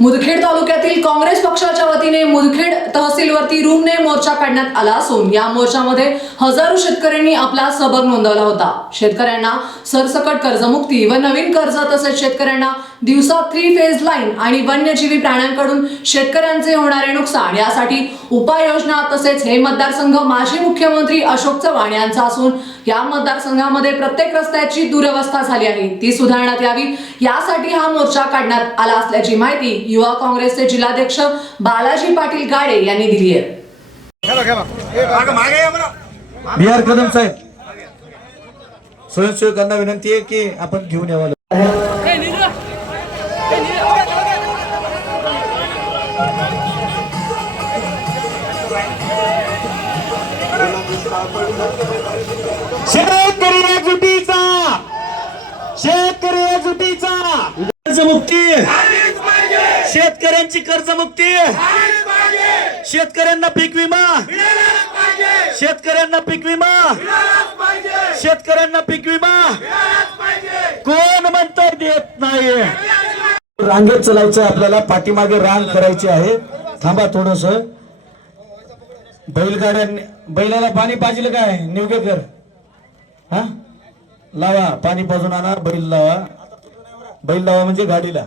मुदखेड तालुक्यातील काँग्रेस पक्षाच्या वतीने मुदखेड तहसीलवरती रूमने मोर्चा काढण्यात आला असून या मोर्चामध्ये हजारो शेतकऱ्यांनी आपला सहभाग नोंदवला होता. शेतकऱ्यांना सरसकट कर्जमुक्ती व नवीन कर्ज तसेच शेतकऱ्यांना दिवसा थ्री फेज लाईन आणि वन्यजीवी प्राण्यांकडून शेतकऱ्यांचे होणारे नुकसान यासाठी उपाययोजना तसेच हे मतदारसंघ माजी मुख्यमंत्री अशोक चव्हाण यांचा असून या मतदारसंघामध्ये प्रत्येक रस्त्याची दुरवस्था झाली आहे. ती सुधारण्यात यावी यासाठी हा मोर्चा काढण्यात आला असल्याची माहिती युवा काँग्रेसचे जिल्हाध्यक्ष बालाजी पाटील गाडे यांनी दिली आहे. बी आर कदम साहेब स्वयंसेवकांना विनंती आहे की आपण घेऊन यावं शेतकरी एकजुटीचा शेतकरी एकजुटीचा कर्जमुक्ती. शेतकऱ्यांची कर्जमुक्ती. शेतकऱ्यांना पीक विमा. शेतकऱ्यांना पीक विमा. शेतकऱ्यांना पीक विमा. कोण म्हणतं देत नाही रांगेत चलायचं आपल्याला पाठीमागे रांग करायची आहे. थांबा थोडस. बैलगाड्या बैलाला पाणी पाहिजे काय? निवगेकर हा? लावा पाणी पाजून आणा बैल लावा. बैल लावा म्हणजे गाडीला.